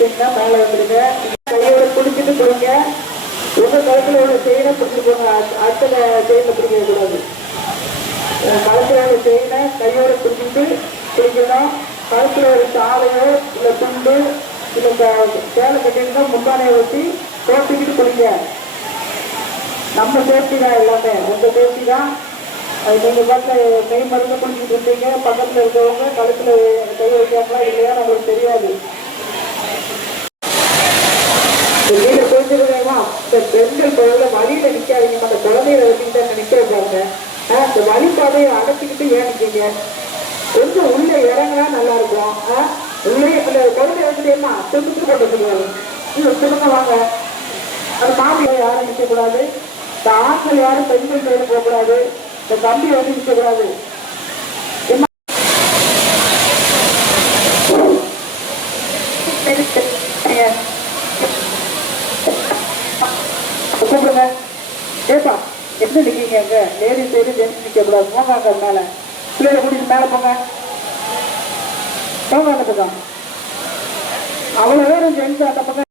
பிடிச்சிங்கன்னா மேலே வந்துடுங்க. கையோட பிடிச்சிட்டு கொடுங்க. உங்க கழுத்துல உள்ள செயினை பிடிச்சிக்கோங்க. அடுத்த செயினை பிடிக்க கூடாது. கழுத்துல உள்ள செயினை கையோட பிடிச்சிட்டு பிடிக்கணும். கழுத்துல ஒரு சாலையோ இல்லை துண்டு இல்லை சேலை கட்டியிருந்தா முந்தானையை வச்சு தோட்டிக்கிட்டு பிடிங்க. நம்ம சேஃப்டி தான் எல்லாமே, உங்க சேஃப்டி தான். நீங்க பார்த்து மெய் மருந்து குடிச்சிட்டு இருந்தீங்க, பக்கத்துல இருக்கிறவங்க கழுத்துல கை வைக்காங்களா இல்லையா நம்மளுக்கு தெரியாது. நீங்க புரிஞ்சுக்கணுமா? இந்த பெண்கள் பொருளை வழியில நிக்காதீங்க. அந்த குழந்தைகளை வச்சுக்கிட்டு அங்க நிக்க வைப்பாங்க. இந்த வழிபாதையை அடைச்சிக்கிட்டு ஏன் நிற்கீங்க? கொஞ்சம் உள்ள இறங்கினா நல்லா இருக்கும். உள்ளே அந்த குழந்தைய வச்சுட்டேமா திருப்பி கொண்டு சொல்லுவாங்க. நீங்க திரும்ப வாங்க. அந்த மாமியை யாரும் நிற்கக்கூடாது. இந்த ஆண்கள் யாரும் பெண்கள் பேரு போகக்கூடாது. இந்த தம்பி வந்து நிற்கக்கூடாது. கூப்பிடுங்க. ஏப்பா எப்படி நிற்கீங்க? அங்க லேடிஸ் சைடு ஜென்ஸ் நிற்கக்கூடாது. போங்க அங்க மேல பிள்ளைகளை கூட்டிட்டு மேல போங்க. போங்க அந்த பக்கம். அவ்வளோ பேரும் ஜென்ஸ் அந்த பக்கம்